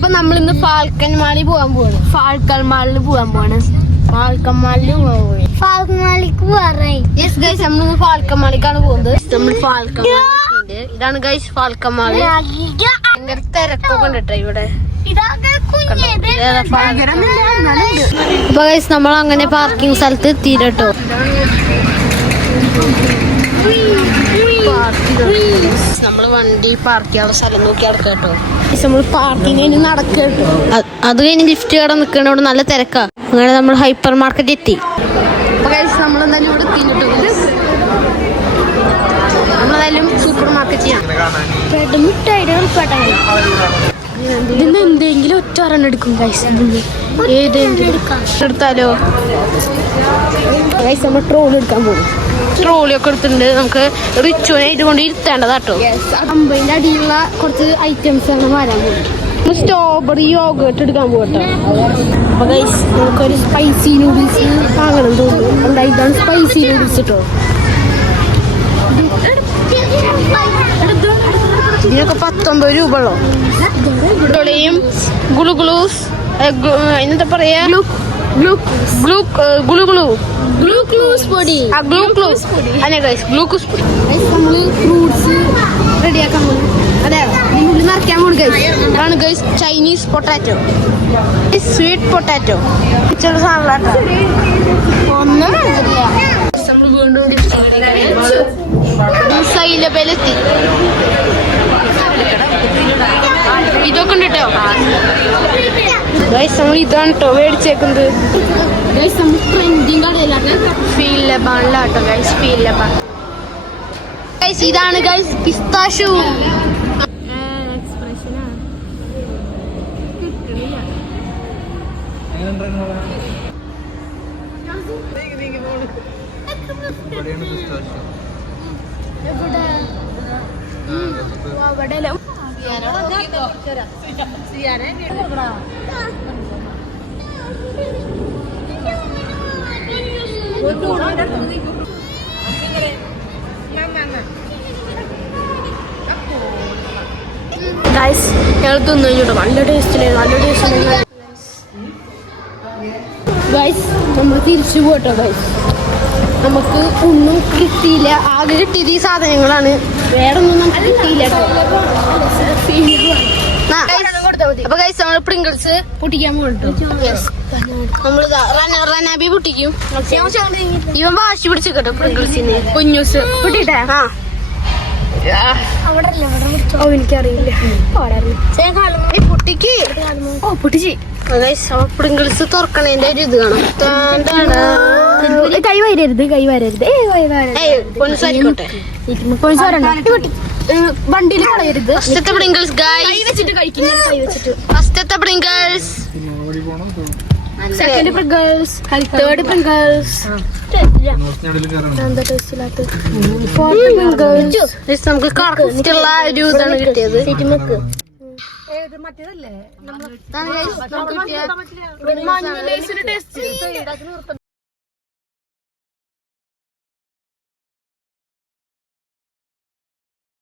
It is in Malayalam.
അപ്പൊ നമ്മളിന്ന് ഫാൽക്കൺ മാളിൽ പോവാൻ പോവാണ്. ഫാൽക്കൺ മാളിൽ പോവാൻ പോവാണ്. നമ്മളിന്ന് ഫാൽക്കൺ മാളിക്കാണ് പോകുന്നത്. നമ്മൾ ഫാൽക്കൺ മാളിന്റെ ഇതാണ് ഗൈസ് ഫാൽക്കൺ മാളി. ഭയങ്കര തിരക്കൊക്കെ ഉണ്ട് കേട്ടോ ഇവിടെ. അപ്പൊ ഗൈസ് നമ്മൾ അങ്ങനെ പാർക്കിംഗ് സ്ഥലത്ത് എത്തിയിട്ടോ. നമ്മള് വണ്ടി പാർക്ക് ചെയ്യാനുള്ള സ്ഥലം നോക്കി നടക്കാം കേട്ടോ. നമ്മൾ പാർക്കിംഗ് കഴിഞ്ഞ് നടക്കട്ടോ. അത് കഴിഞ്ഞ് ലിഫ്റ്റ് കട നിൽക്കണ ഇവിടെ നല്ല തിരക്കാ. അങ്ങനെ നമ്മൾ ഹൈപ്പർ മാർക്കറ്റ് എത്തി. അപ്പൊ ഗൈസ് നമ്മളെന്തായാലും ഇവിടെ എത്തിട്ടോ. നമ്മളെന്തായാലും സൂപ്പർ മാർക്കറ്റ് ചെയ്യാം. ഇതിന്ന് എന്തെങ്കിലും ഒറ്റ ഒരെണ്ണം എടുക്കും ഗൈസ്. ഏതെങ്കിലും എടുത്താലോ ഗൈസ്? നമ്മൾ ട്രോളി എടുക്കാൻ പോകും. ട്രോളിയൊക്കെ എടുത്തിട്ടുണ്ട്. നമുക്ക് റിച്ചുവിനായിട്ട് കൊണ്ട് ഇരുത്തേണ്ടതാട്ടോ. അമ്പതിന്റെ അടിയിലുള്ള കുറച്ച് ഐറ്റംസ് ആണ് വരാൻ പോകും. സ്ട്രോബെറി യോഗട്ട് എടുക്കാൻ പോകട്ടോ. അപ്പൊ ഗൈസ് നമുക്കൊരു സ്പൈസി നൂഡിൽസ് വാങ്ങണം തോന്നുന്നു. എന്താ ഇതാണ് സ്പൈസി നൂഡിൽസ് കേട്ടോ. ഇതിനൊക്കെ 19 രൂപ ഉള്ളോ. ഇവിടെയും ഗുളുഗ്ലൂസ് എന്താ പറയാ, ഗ്ലൂക്ലൂസ് പൊടി. അതെ ഗൈസ് ഗ്ലൂക്കൂസ് പൊടി. നമ്മള് ഫ്രൂട്ട്സ് റെഡിയാക്കാൻ പോകും. അതെ ഇതിനുള്ളിൽ നിറയ്ക്കാൻ പോകും ഗൈസ്. അതാണ് guys Chinese potato, sweet potato. ചില സാധനങ്ങളാട്ടോ. ഒന്നും നമ്മൾ വീണ്ടും സൈലബലെത്തി. ഇതൊക്കെ ഉണ്ട് കേട്ടോ ഗൈസ്. നമ്മൾ ഇതാണ് കേട്ടോ മേടിച്ചേക്കുന്നത്. ഗൈസ് നമ്മൾ ട്രെൻഡിങ് കടയിലാണ്. ഫീൽ ലബാണിലാട്ടോ ഗൈസ്. Feel laban guys. ഇതാണ് ഗൈസ് പിസ്താഷ്യൂ. ഗൈസ് ഞങ്ങൾ തിന്നു കഴിഞ്ഞോട്ടോ. നല്ല ടേസ്റ്റ് ഗൈസ്. നമ്മൾ തിരിച്ചു പോട്ടോ ഗൈസ്. നമുക്ക് ഒന്നും കിട്ടിയില്ല. ആകെ കിട്ടിയത് ഈ സാധനങ്ങളാണ്. വേറെ ഒന്നും നമുക്ക് കിട്ടിയില്ല. അപ്പൊ ഗൈസ് നമ്മൾ പ്രിങ്കിൾസ് പൊട്ടിക്കാൻ പോകട്ടോ. നമ്മള് റനാബി പൊട്ടിക്കും. ഇവൻ വാശി പിടിച്ചു കേട്ടോ പ്രിങ്കിൾസിന്. കുഞ്ഞൂസ് പൊട്ടിട്ടെ. എനിക്കറിയില്ല പൊട്ടിക്ക്. ഓ പൊട്ടിച്ച്. പ്രിങ്കിൾസ് തുറക്കണേന്റെ ഒരു ഇത് കാണാം. കൈ വരരുത്. വണ്ടിയിൽ കളയരുത്. ഫസ്റ്റത്തെ Pringles second Pringles third Pringles നമുക്ക് കറക്റ്റുള്ള ഒരു ഇതാണ് കിട്ടിയത്. മറ്റേതല്ലേ